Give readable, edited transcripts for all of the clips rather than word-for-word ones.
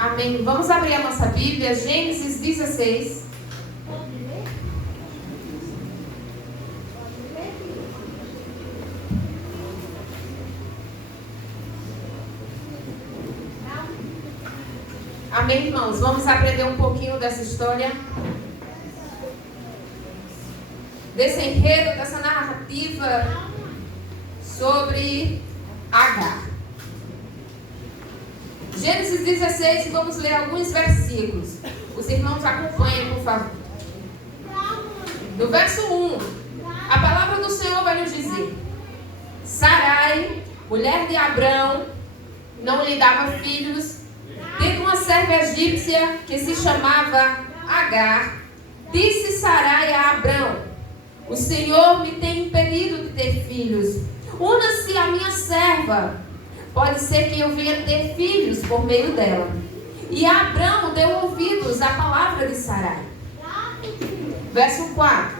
Amém. Vamos abrir a nossa Bíblia, Gênesis 16. Amém, irmãos? Vamos aprender um pouquinho dessa história, desse enredo, dessa narrativa sobre Agar. Gênesis 16, vamos ler alguns versículos. Os irmãos acompanhem, por favor. No verso 1, a palavra do Senhor vai nos dizer: Sarai, mulher de Abrão, não lhe dava filhos, tendo uma serva egípcia que se chamava Agar. Disse Sarai a Abrão: o Senhor me tem impedido de ter filhos. Una-se a minha serva. Pode ser que eu venha ter filhos por meio dela. E Abrão deu ouvidos à palavra de Sarai. Verso 4.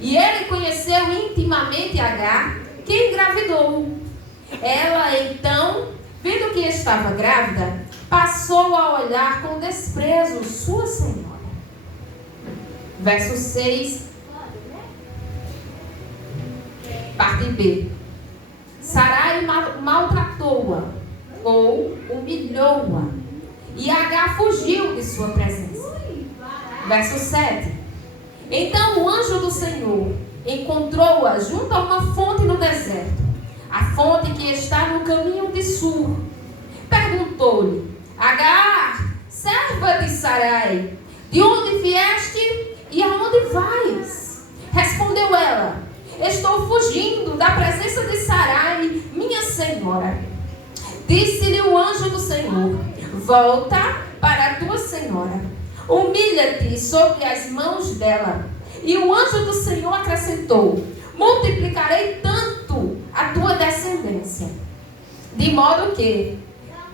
E ele conheceu intimamente Agar, que engravidou. Ela então, vendo que estava grávida, passou a olhar com desprezo sua senhora. Verso 6. Parte B. Sarai maltratou-a ou humilhou-a, e Agar fugiu de sua presença. Verso 7. Então o anjo do Senhor encontrou-a junto a uma fonte no deserto, a fonte que está no caminho de Sur. Perguntou-lhe: Agar, serva de Sarai, de onde vieste e aonde vais? Respondeu ela: estou fugindo da presença de Sarai, minha senhora. Disse-lhe o anjo do Senhor: volta para a tua senhora, humilha-te sobre as mãos dela. E o anjo do Senhor acrescentou: multiplicarei tanto a tua descendência, de modo que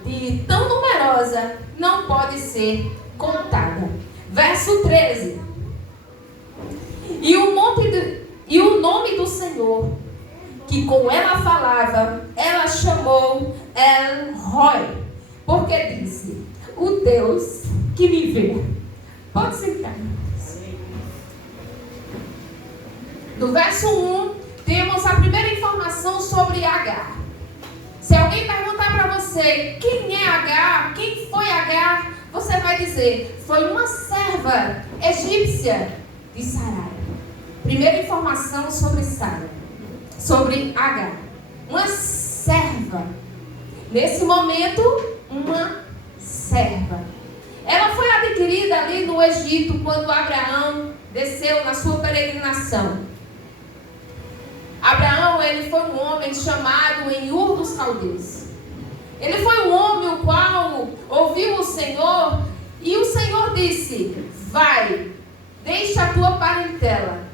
de tão numerosa não pode ser contada. Verso 13. E o nome do Senhor, que com ela falava, ela chamou El-Roi, porque disse: o Deus que me vê. Pode sentar. No verso 1, temos a primeira informação sobre Agar. Se alguém perguntar para você quem é Agar, quem foi Agar, você vai dizer: foi uma serva egípcia de Sarai. Primeira informação sobre Sarai, sobre Agar. Uma serva. Nesse momento, uma serva. Ela foi adquirida ali no Egito, quando Abraão desceu na sua peregrinação. Abraão, ele foi um homem chamado em Ur dos Caldeus. Ele foi um homem o qual ouviu o Senhor, e o Senhor disse: vai, deixa a tua parentela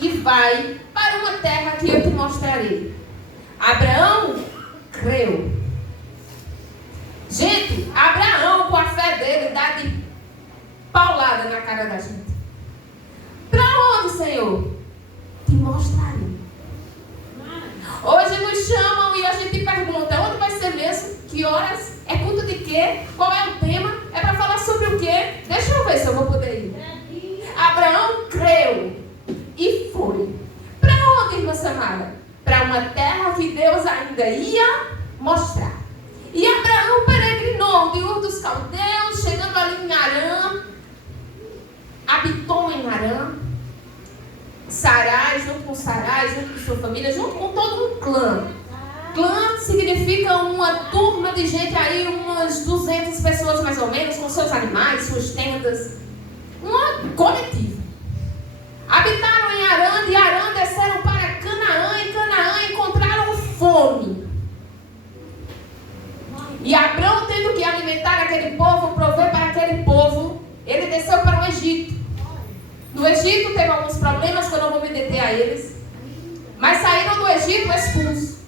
e vai para uma terra que eu te mostrarei. Abraão creu. Gente, Abraão, com a fé dele, dá de paulada na cara da gente. Para onde, Senhor? Te mostrarei. Hoje nos chamam e a gente pergunta: onde vai ser mesmo? Que horas? É culto de quê? Qual é o tema? É para falar sobre o quê? Deixa eu ver se eu vou poder ir. Abraão creu e foi. Para onde, irmã Samara? Para uma terra que Deus ainda ia mostrar. E Abraão peregrinou de Ur dos Caldeus, chegando ali em Harã, habitou em Harã. Sarai, junto com Sarai, junto com sua família, junto com todo um clã. Clã significa uma turma de gente aí, umas 200 pessoas mais ou menos, com seus animais, suas tendas. Uma coletiva. Habitaram em Harã, de Harã desceram para Canaã, e Canaã encontraram fome. E Abrão, tendo que alimentar aquele povo, prover para aquele povo, ele desceu para o Egito. No Egito teve alguns problemas que eu não vou me deter a eles, mas saíram do Egito expulsos.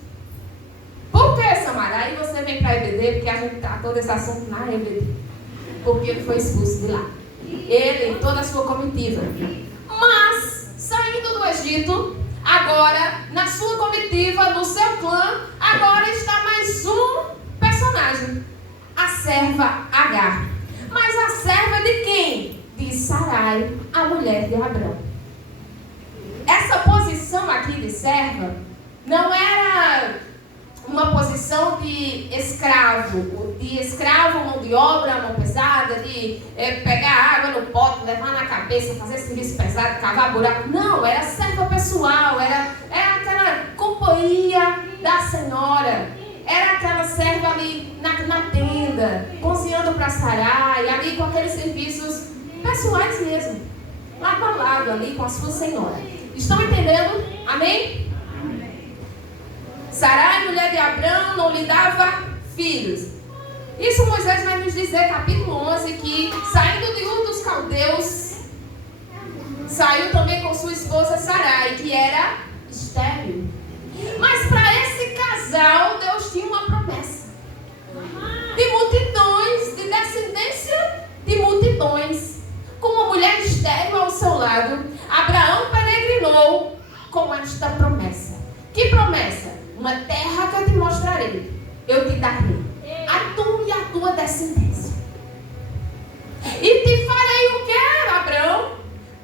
Por que, Samara? Aí você vem para a EBD, porque a gente tratou desse assunto na EBD. Porque ele foi expulso de lá. Ele e toda a sua comitiva. Mas, saindo do Egito, agora, na sua comitiva, no seu clã, agora está mais um personagem. A serva Agar. Mas a serva de quem? De Sarai, a mulher de Abrão. Essa posição aqui de serva não era uma posição de escravo, mão de obra, mão pesada, de pegar água no pote, levar na cabeça, fazer serviço pesado, cavar buraco. Não, era serva pessoal, era aquela companhia da senhora. Era aquela serva ali na tenda, cozinhando para Sarai, ali com aqueles serviços pessoais mesmo, lado a lado ali com a sua senhora. Estão entendendo? Amém? Sarai, mulher de Abrão, não lhe dava filhos. Isso Moisés vai nos dizer, capítulo 11, que saindo de Ur dos Caldeus, saiu também com sua esposa Sarai, que era estéril. Mas para esse casal, Deus tinha uma promessa. De multidões, de descendência de multidões. Com uma mulher estéril ao seu lado, Abraão peregrinou com esta promessa. Que promessa? Uma terra que eu te mostrarei, eu te darei, a tua e a tua descendência. E te farei o que, Abraão?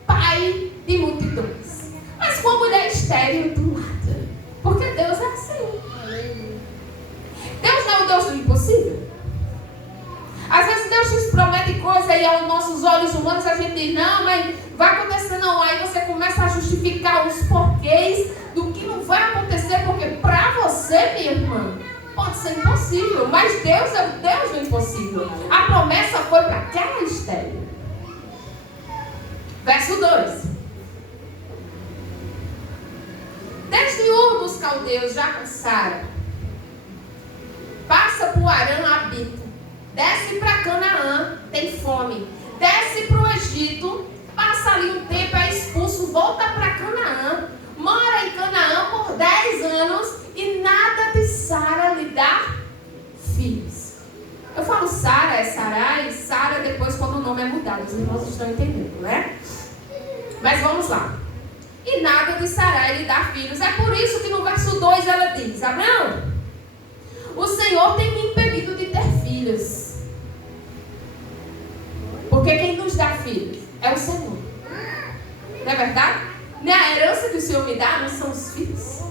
Pai de multidões. Mas com a mulher estéril do lado. Porque Deus é assim. Deus não é o Deus do impossível. Às vezes Deus te promete coisa e aos nossos olhos humanos a gente diz, não, mas vai acontecer não. Aí você começa a justificar os porquês do que não vai acontecer, porque para você, minha irmã, pode ser impossível, mas Deus é o Deus do impossível. A promessa foi para aquela estéril. Verso 2. Desde Ur dos Caldeus, já com Sara, passa por Arã, habita. Desce para Canaã, tem fome. Desce para o Egito, passa ali um tempo, é expulso, volta para Canaã. Mora em Canaã por 10 anos e nada de Sara lhe dá filhos. Eu falo Sara, é Sarai, Sara depois quando o nome é mudado. Os irmãos estão entendendo, né? Mas vamos lá. E nada de Sarai lhe dá filhos. É por isso que no verso 2 ela diz, Abraão, o Senhor tem me impedido de ter filhos. Porque quem nos dá filhos é o Senhor. Não é verdade? Não é a herança que o Senhor me dá, não são os filhos.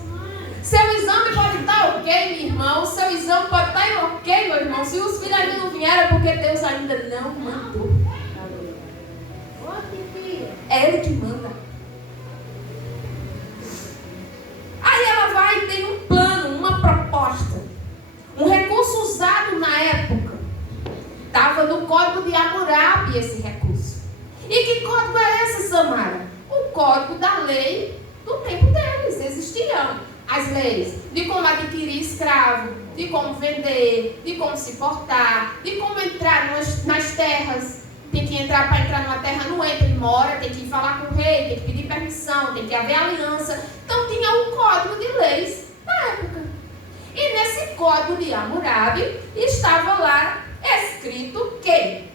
Seu exame pode estar ok, meu irmão. Seu exame pode estar ok, meu irmão. Se os filhos ainda não vieram, é porque Deus ainda não mandou. É Ele que manda. Aí ela vai e tem um plano, uma proposta. Um recurso usado na época. Estava no Código de Hammurabi esse recurso. E que código é esse, Samara? O código da lei do tempo deles. Existiam as leis de como adquirir escravo, de como vender, de como se portar, de como entrar nas terras. Tem que entrar, para entrar numa terra não entra, ele mora, tem que falar com o rei, tem que pedir permissão, tem que haver aliança. Então tinha um código de leis na época. E nesse código de Hammurabi estava lá escrito que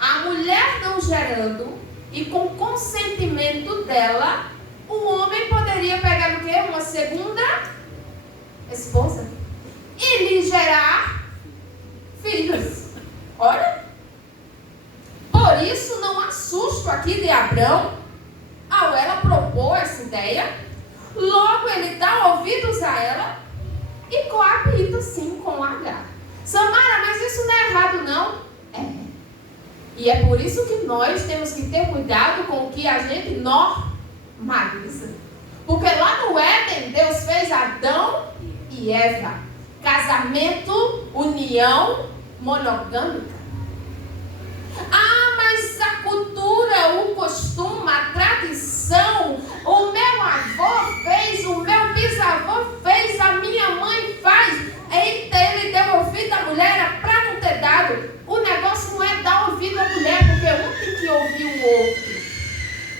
a mulher não gerando e com consentimento dela, o homem poderia pegar o quê? Uma segunda esposa e lhe gerar filhos. Olha, por isso não há susto aqui de Abrão ao ela propor essa ideia. Logo ele dá ouvidos a ela e coabita sim com Agar. Samara, mas isso não é errado não? É. E é por isso que nós temos que ter cuidado com o que a gente normaliza. Porque lá no Éden, Deus fez Adão e Eva. Casamento, união monogâmica. Ah, mas a cultura, o costume, a tradição, o meu avô fez, o meu bisavô fez, a minha mãe faz. Eita, ele deu ouvido à mulher, era para não ter dado. O negócio não é dar ouvido à mulher, porque um tem que ouvir o outro.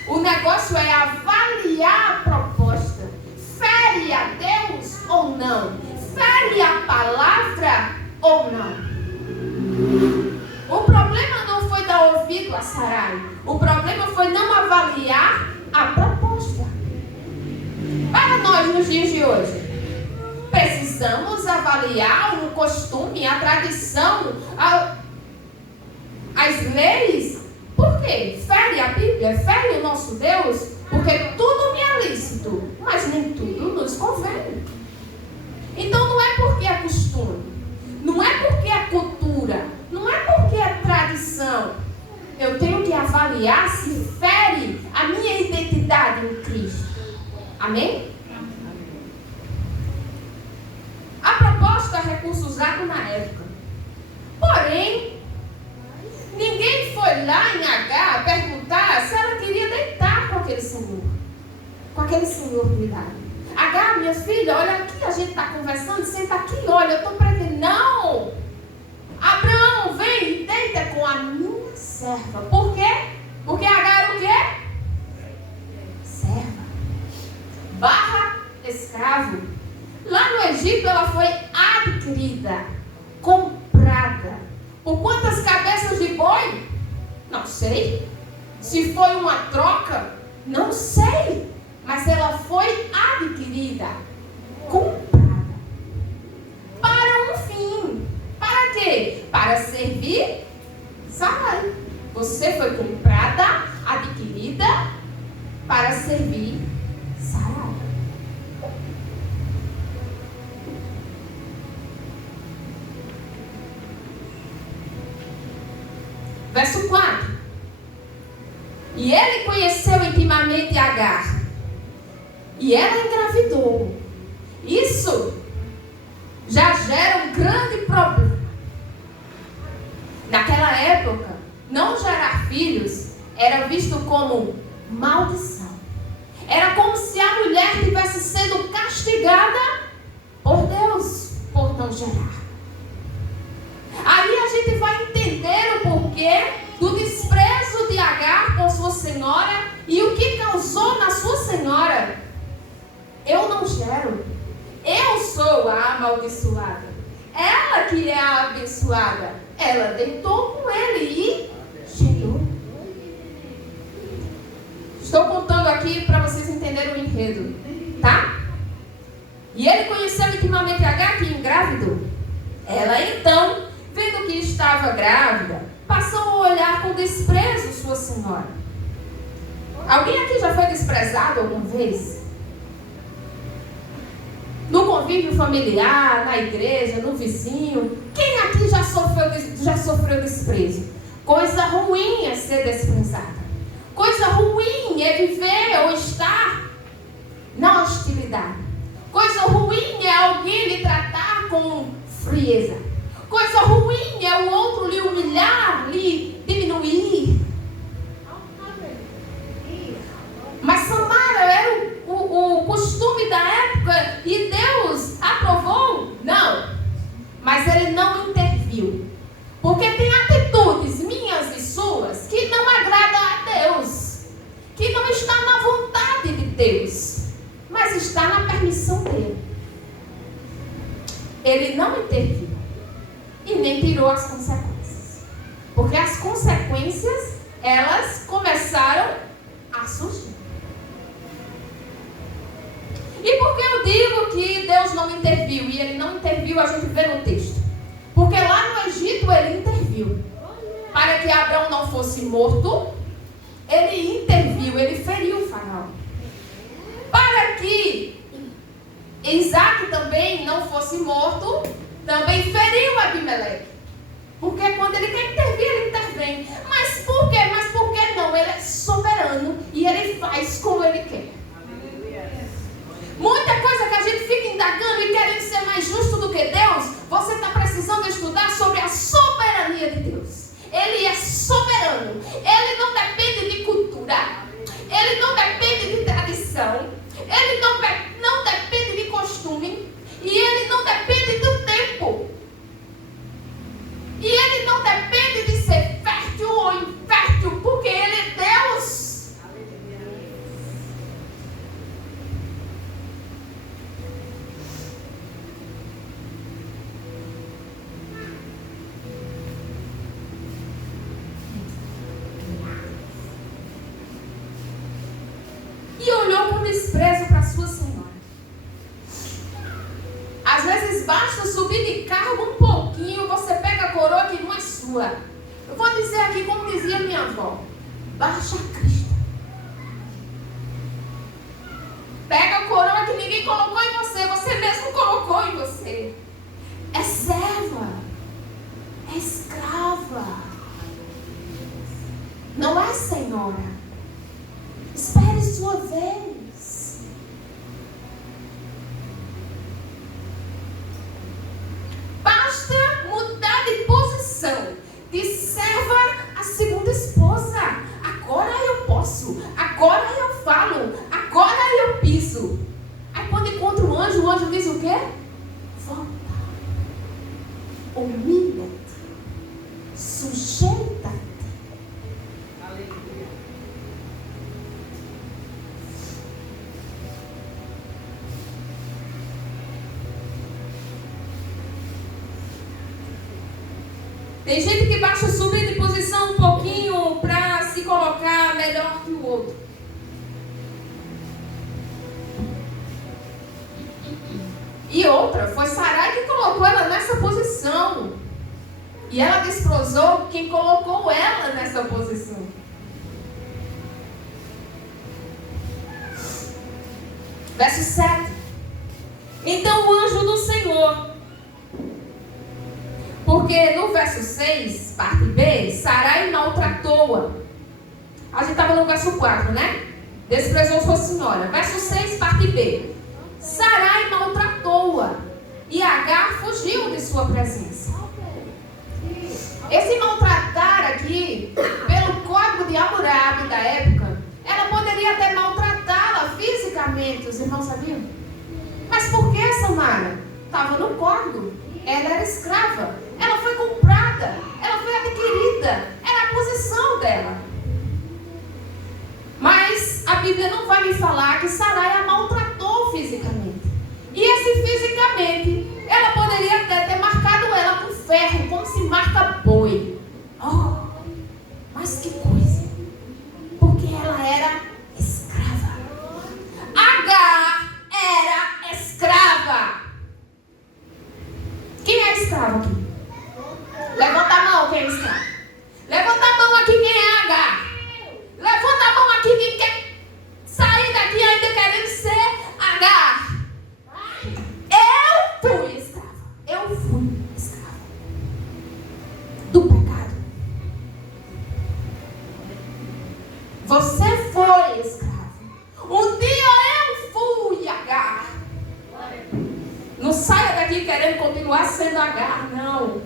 O negócio é avaliar a proposta. Fere a Deus ou não? Fere a palavra ou não? O problema não foi dar ouvido a Sarai. O problema foi não avaliar a proposta. Para nós nos dias de hoje, precisamos avaliar o costume, a tradição, leis. Por quê? Fere a Bíblia, fere o nosso Deus, porque tudo me é lícito, mas nem tudo nos convém. Então não é porque é costume, não é porque é cultura, não é porque é tradição. Eu tenho que avaliar se fere a minha identidade em Cristo. Amém? A proposta é recurso usado na época. Porém, ninguém foi lá em Agar perguntar se ela queria deitar com aquele senhor de idade. Agar, minha filha, olha aqui, a gente está conversando, senta aqui, olha, eu estou pretendendo. Não! Abraão, vem e deita com a minha serva. Por quê? Porque Agar era o quê? Serva. Barra escravo. Lá no Egito ela foi adquirida, comprada. Por quantas cabeças de boi? Não sei. Se foi uma troca? Não sei. Mas ela foi adquirida, comprada. Para um fim. Para quê? Para servir Sarai. Você foi comprada, adquirida para servir Sarai. Verso 4. E ele conheceu intimamente Agar, e ela engravidou. Isso já gera um grande problema. Naquela época, não gerar filhos era visto como maldição. Era como se a mulher estivesse sendo castigada por Deus por não gerar. Aí a gente vai entender o porquê do desprezo de Agar com sua senhora e o que causou na sua senhora. Eu não gero. Eu sou a amaldiçoada. Ela que é a abençoada. Ela deitou com ele e gerou. Estou contando aqui para vocês entenderem o enredo, tá? E ele conheceu intimamente Agar, que engravidou. Ela então, vendo que estava grávida, passou a olhar com desprezo sua senhora. Alguém aqui já foi desprezado alguma vez? No convívio familiar, na igreja, no vizinho. Quem aqui já sofreu desprezo? Coisa ruim é ser desprezada. Coisa ruim é viver ou estar na hostilidade. Coisa ruim é alguém lhe tratar com frieza. Coisa ruim é o outro lhe humilhar, lhe diminuir. Mas Samara era o costume da época e Deus aprovou? Não. Mas ele não interviu. Porque tem atitudes minhas e suas que não agradam a Deus. Que não está na vontade de Deus. Mas está na permissão dele. Ele não interviu. E nem tirou as consequências. Porque as consequências, elas começaram a surgir. E por que eu digo que Deus não interviu? E ele não interviu, a gente vê no texto. Porque lá no Egito ele interviu. Para que Abraão não fosse morto, ele interviu, ele feriu o faraó. Para que Isaac também não fosse morto, também feriu Abimeleque. Porque quando ele quer intervir, ele intervém. Mas por quê? Mas por que não? Ele é soberano e ele faz como ele quer. Muita coisa que a gente fica indagando e querendo ser mais justo do que Deus, você está precisando estudar sobre a soberania de Deus. Ele é soberano. Ele não depende de cultura. Ele não depende de tradição. Ele não depende de costume. E ele não depende do tempo. E ele não depende de ser fértil ou infértil, porque ele é Deus. E olhou com desprezo para sua senhora. Às vezes basta subir de cargo um pouquinho, você pega a coroa que não é sua. Eu vou vou dizer aqui, como dizia minha avó, baixa a crista. Pega a coroa que ninguém colocou em você, você mesmo colocou em você. É serva, é escrava, não é senhora. Espere sua vez. Basta mudar de posição, de serva a segunda esposa. Agora eu posso, agora eu falo, agora eu piso. Aí quando encontra o anjo diz o quê? Volta, humilha-te, sujeita-te. Aleluia. Tem gente que basta subir de posição um pouquinho para se colocar melhor que o outro. E outra, foi Sarai que colocou ela nessa posição. E ela desprezou quem colocou ela nessa posição. Verso 7. Então o anjo do Senhor. Porque no verso 6, parte B, Sarai maltratou-a. A gente estava no verso 4, né? Desprezou sua senhora. Verso 6, parte B. Sarai maltratou-a e Agar fugiu de sua presença. Esse maltratar aqui, pelo código de Hammurabi da época, ela poderia até maltratá-la fisicamente, os irmãos sabiam? Mas por que, Samara? Estava no código. Ela era escrava. Ela foi comprada. Ela foi adquirida. Era a posição dela. Mas a Bíblia não vai me falar que Sarai a maltratou fisicamente. E esse fisicamente, ela poderia até ter marcado ela com ferro, como se marca boi. Oh, mas que coisa. Porque ela era escrava. Agar era escrava. Quem é escravo aqui? Levanta a mão, quem é escravo? Levanta a mão aqui, quem é Agar? Levanta a mão aqui, quem quer sair daqui ainda querendo ser Agar. Eu fui escrava. Eu fui escrava do pecado. Você foi escravo. Um dia eu fui Agar. Não saia daqui querendo continuar sendo Agar, não.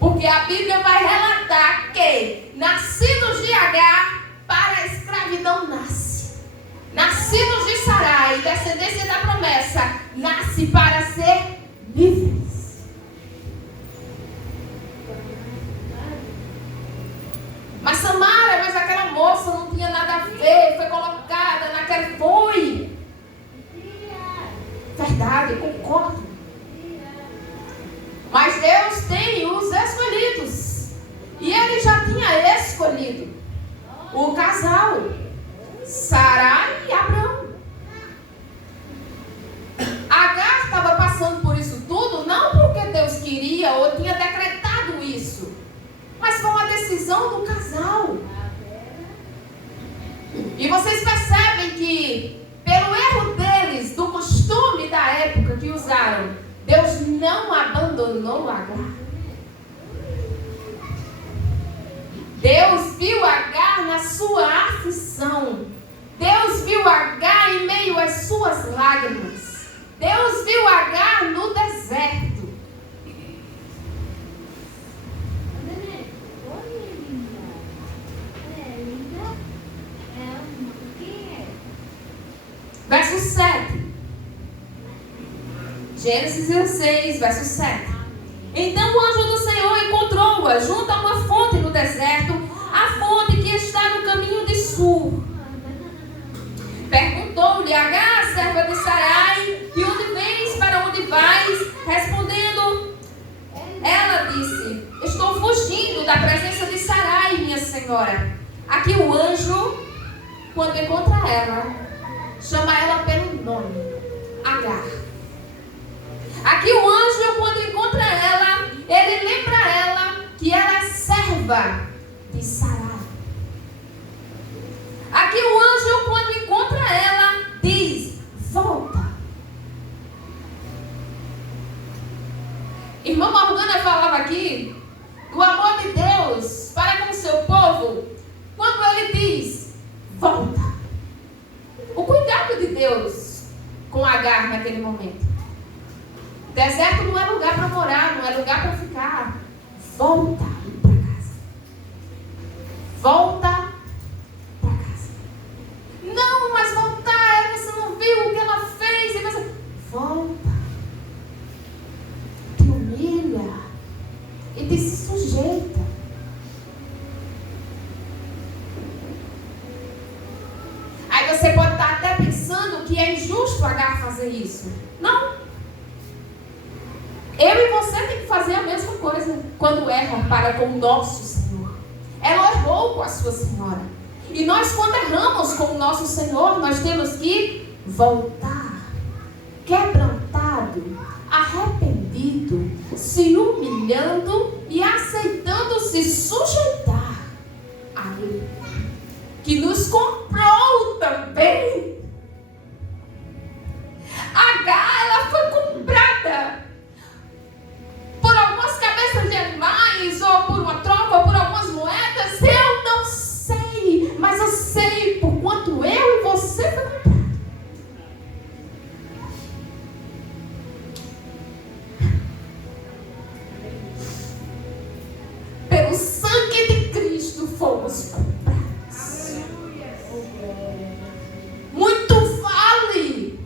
Porque a Bíblia vai relatar que nascidos de Agar, para a escravidão nasce. Nascidos de Sarai, descendência da promessa, nasce para ser livres. Mas Samara, mas aquela moça não tinha nada a ver, foi colocada naquela... Foi. Verdade, concordo. Mas Deus tem os escolhidos. E Ele já tinha escolhido o casal, Sarai e Abraão. Agar estava passando por isso tudo, não porque Deus queria ou tinha decretado isso, mas foi uma decisão do casal. E vocês percebem que, pelo erro deles, do costume da época que usaram, Deus não abandonou Agar. Deus viu Agar na sua aflição. Deus viu Agar em meio às suas lágrimas. Deus viu Agar no deserto. Verso 7. Gênesis 16, verso 7. Então o anjo do Senhor encontrou-a junto a uma fonte no deserto, a fonte que está no caminho de sul. Perguntou-lhe Agar, serva de Sarai, de onde vens, para onde vais? Respondendo, ela disse, estou fugindo da presença de Sarai, minha senhora. Aqui o anjo, quando encontra ela, chama ela pelo nome, Agar. Aqui o anjo, quando encontra ela, ele lembra ela que ela é serva de Sarai. Aqui o anjo, quando encontra ela, diz: volta. Irmã Morgana falava aqui do amor de Deus para com o seu povo, quando ele diz: volta. O cuidado de Deus com Agar naquele momento. Deserto não é lugar para morar, não é lugar para ficar. Volta para casa. Volta para casa. Não, mas voltar, você não viu o que ela fez. Volta. Te humilha e te sujeita. Aí você pode estar até pensando que é injusto Agar fazer isso. Não. Eu e você tem que fazer a mesma coisa quando erra para com o nosso Senhor. Ela errou com a sua senhora. E nós, quando erramos com o nosso Senhor, nós temos que voltar. Quebrantado, arrependido, se humilhando e aceitando se sujeitar a Ele, que nos comprou também. Agar, ela foi comprada por algumas cabeças de animais, ou por uma troca, ou por algumas moedas. Eu não sei, mas eu sei por quanto eu e você foi comprado. Pelo sangue de Cristo fomos comprados. Muito vale.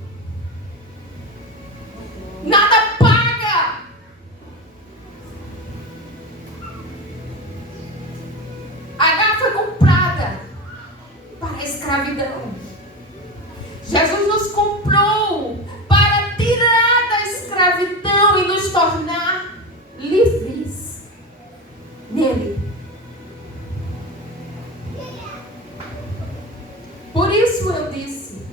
Nada paga. Agar foi comprada para a escravidão. Jesus nos comprou para tirar da escravidão e nos tornar livres nele. Por isso eu disse: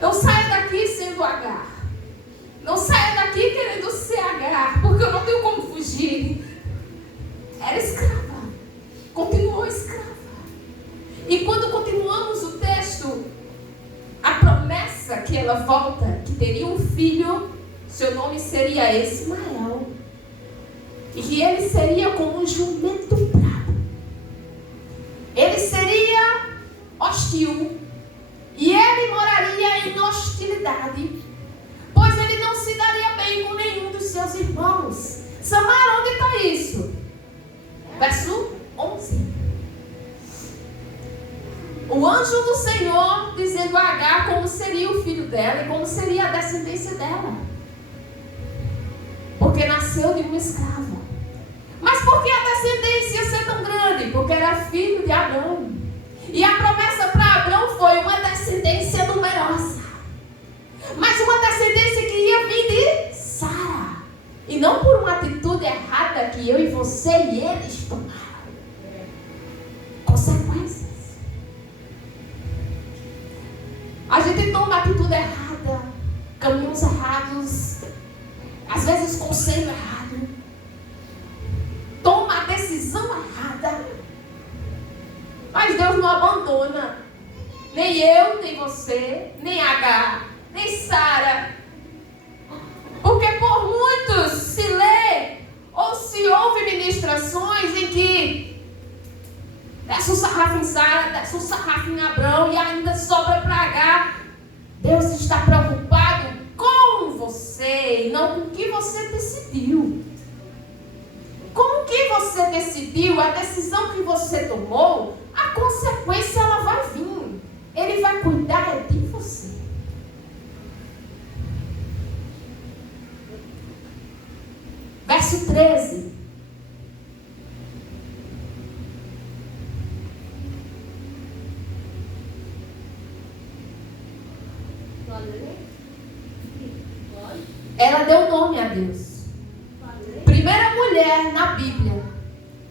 não saia daqui sendo Agar. Não saia daqui querendo ser Agar, porque eu não tenho como fugir. Era escrava, continuou escrava. E quando continuamos o texto, a promessa que ela volta, que teria um filho, seu nome seria Ismael, e que ele seria como um jumento bravo. Ele seria hostil, e ele moraria em hostilidade, pois ele não se daria bem com nenhum dos seus irmãos. Samar, onde está isso? Verso 11. O anjo do Senhor dizendo a Agar como seria o filho dela e como seria a descendência dela, porque nasceu de uma escrava. Mas por que a descendência ia ser tão grande? Porque era filho de Abrão. E a promessa para Abrão foi uma descendência numerosa, mas uma descendência que ia vir de Sara, e não por uma atitude errada que eu e você e eles tomaram. Consequências. A gente toma atitude errada, caminhos errados, às vezes conselho errado, toma a decisão errada, mas Deus não abandona nem eu, nem você, nem Agar, nem Sara, porque por muitos se lê ou se ouve ministrações em que desce um sarrafo em Sara, desce um sarrafo em Abrão e ainda sobra para Agar. Deus está preocupado com você e não com o que você decidiu. Com o que você decidiu, a decisão que você tomou, a consequência ela vai vir. Ele vai cuidar de você. Verso 13. Ela deu nome a Deus. Primeira mulher na Bíblia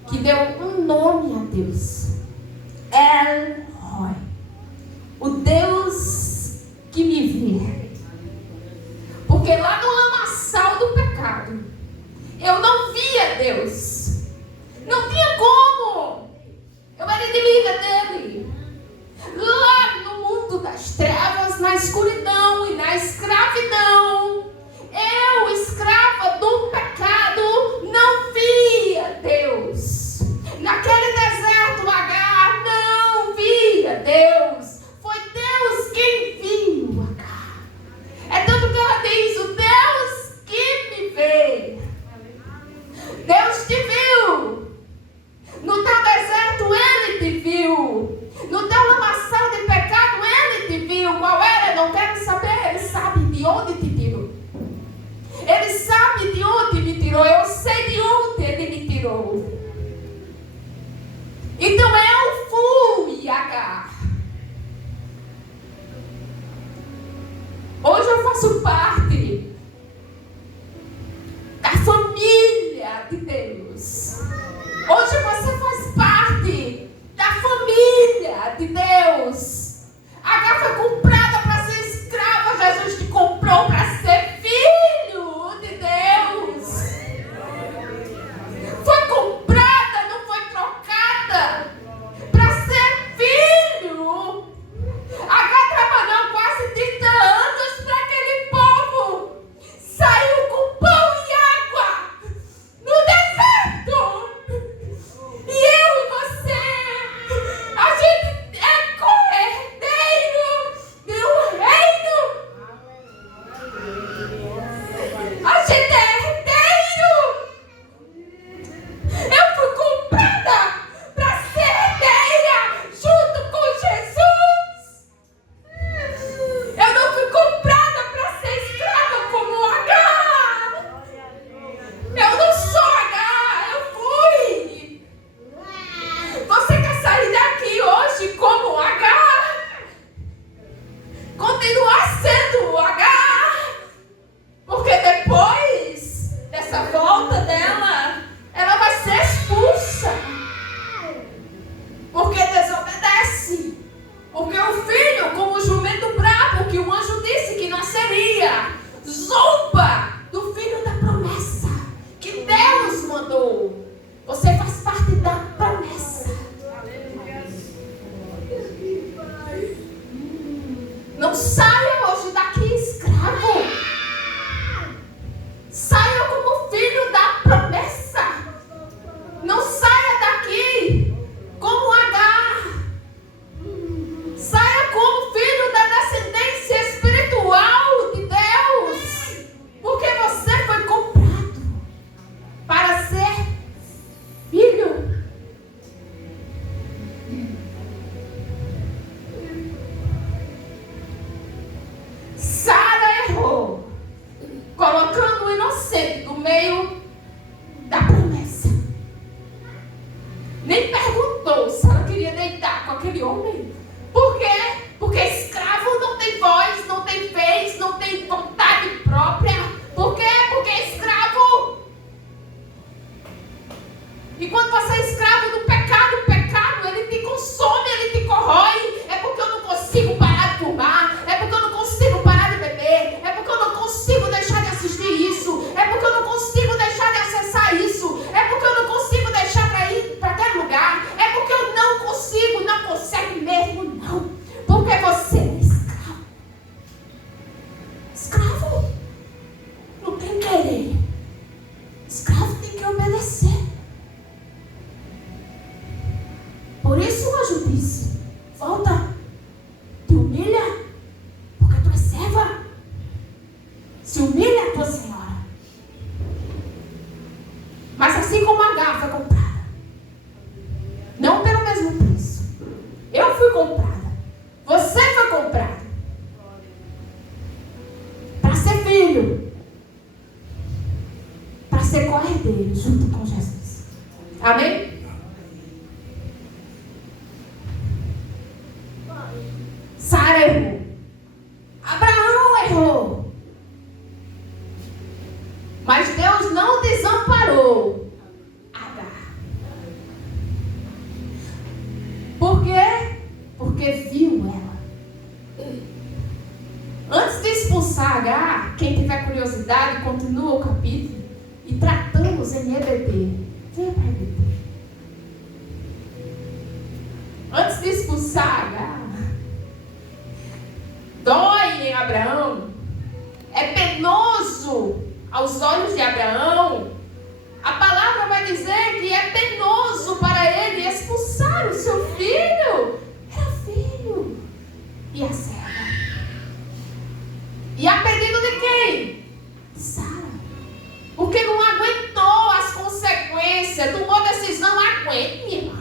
que deu um nome a Deus. El Roi, o Deus que me vê. Porque lá no lamaçal do pecado, eu não via Deus. Não tinha como viu. No teu lamaçal de pecado, Ele te viu. Qual era? Eu não quero saber. Ele sabe de onde te tirou. Ele sabe de onde me tirou. Eu sei de onde Ele me tirou. Então eu fui, Agar. Hoje eu faço parte da família de Deus. Hoje você faz parte da família de Deus. Agar foi comprada para ser escrava. Jesus te comprou para ser filho de Deus. Foi comprada, não foi trocada, para ser filho. Agar trabalhou quase 30 anos para aquele povo. Saiu com pão e água no deserto. E eu e você, a gente é co-herdeiro do reino. A gente é herdeiro. Eu fui comprada para ser herdeira junto com Jesus. Eu não fui comprada para ser escrava como Agar. Eu não sou Agar, eu fui. Você quer sair daqui hoje como Agar? Continuar sendo Agar. Porque depois dessa volta dela, ela vai ser expulsa. Porque desobedece. Porque o filho, como o jumento bravo, que o anjo disse que nasceria, zomba do filho da promessa que Deus mandou. Você faz parte da promessa. Não saia hoje daqui escravo. Saia como filho da promessa. Não saia daqui como Agar. Saia como filho da descendência espiritual de Deus. Porque você foi comprado para ser filho. Sara errou, colocando o inocente no meio da promessa. Nem perguntou se ela queria deitar com aquele homem. Por quê? Porque escravo não tem voz, não tem vez, não tem vontade própria. Por quê? Porque é escravo. E quando você é escravo do pecado, o pecado, ele te consome, ele te corrói. É porque eu não consigo parar de fumar. É porque eu não consigo parar de beber. É porque eu não consigo deixar de assistir isso. É porque eu não consigo deixar de acessar isso. É porque eu não consigo deixar para ir para aquele lugar. É porque eu não consigo, não consegue mesmo, não. Porque você é escravo. Escravo não tem querer. Escravo tem que obedecer. Por isso o anjo disse: volta, te humilha, porque tu és serva. Se humilha a tua senhora. Mas assim como Agar foi comprada, não pelo mesmo preço. Eu fui comprada. Você foi comprado para ser filho, para ser co-herdeiro junto com Jesus. Amém? Sara errou. Abraão errou. Mas Deus não desamparou Agar. Por quê? Porque viu ela. Antes de expulsar Agar, quem tiver curiosidade, continua o capítulo e tratamos em EBD. Venha para EBD. Antes de expulsar Agar, dói em Abraão, é penoso aos olhos de Abraão. A palavra vai dizer que é penoso para ele expulsar o seu filho. Era filho. E a serva. E a pedido de quem? De Sara. Porque não aguentou as consequências. Tomou decisão, aguente, minha irmã.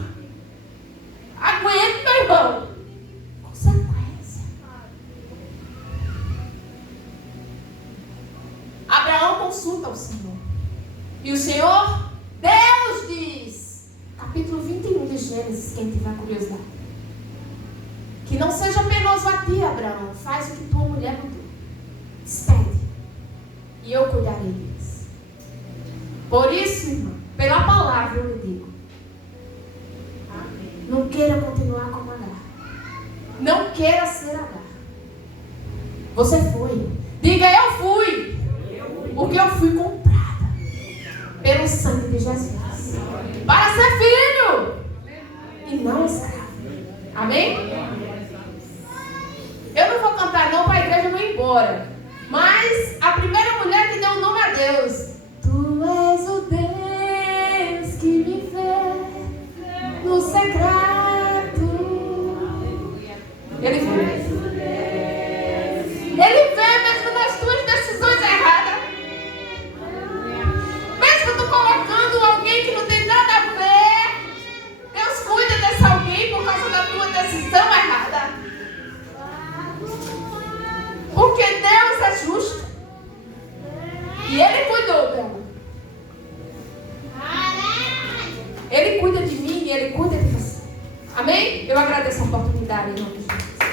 Gênesis, quem tiver curiosidade. Que não seja penoso a ti, Abraão. Faz o que tua mulher mandou. Despede. E eu cuidarei deles. Por isso, irmão, pela palavra eu lhe digo. Não queira continuar como Agar. Não queira ser Agar. Você foi. Diga, eu fui. Porque eu fui comprada pelo sangue de Jesus. Para ser filho. E não escravo. Amém? Eu não vou cantar não para a igreja não ir embora. Mas a primeira mulher que deu o nome a Deus. Tu és o Deus que me vê no secreto. Ele vê. Ele vê mesmo nas tuas decisões erradas. Mesmo tu colocando alguém que não tem nada a ver. Deus cuida desse alguém por causa da tua decisão errada. Porque Deus é justo. E Ele cuidou dela. Ele cuida de mim e Ele cuida de você. Amém? Eu agradeço a oportunidade em nome de Jesus.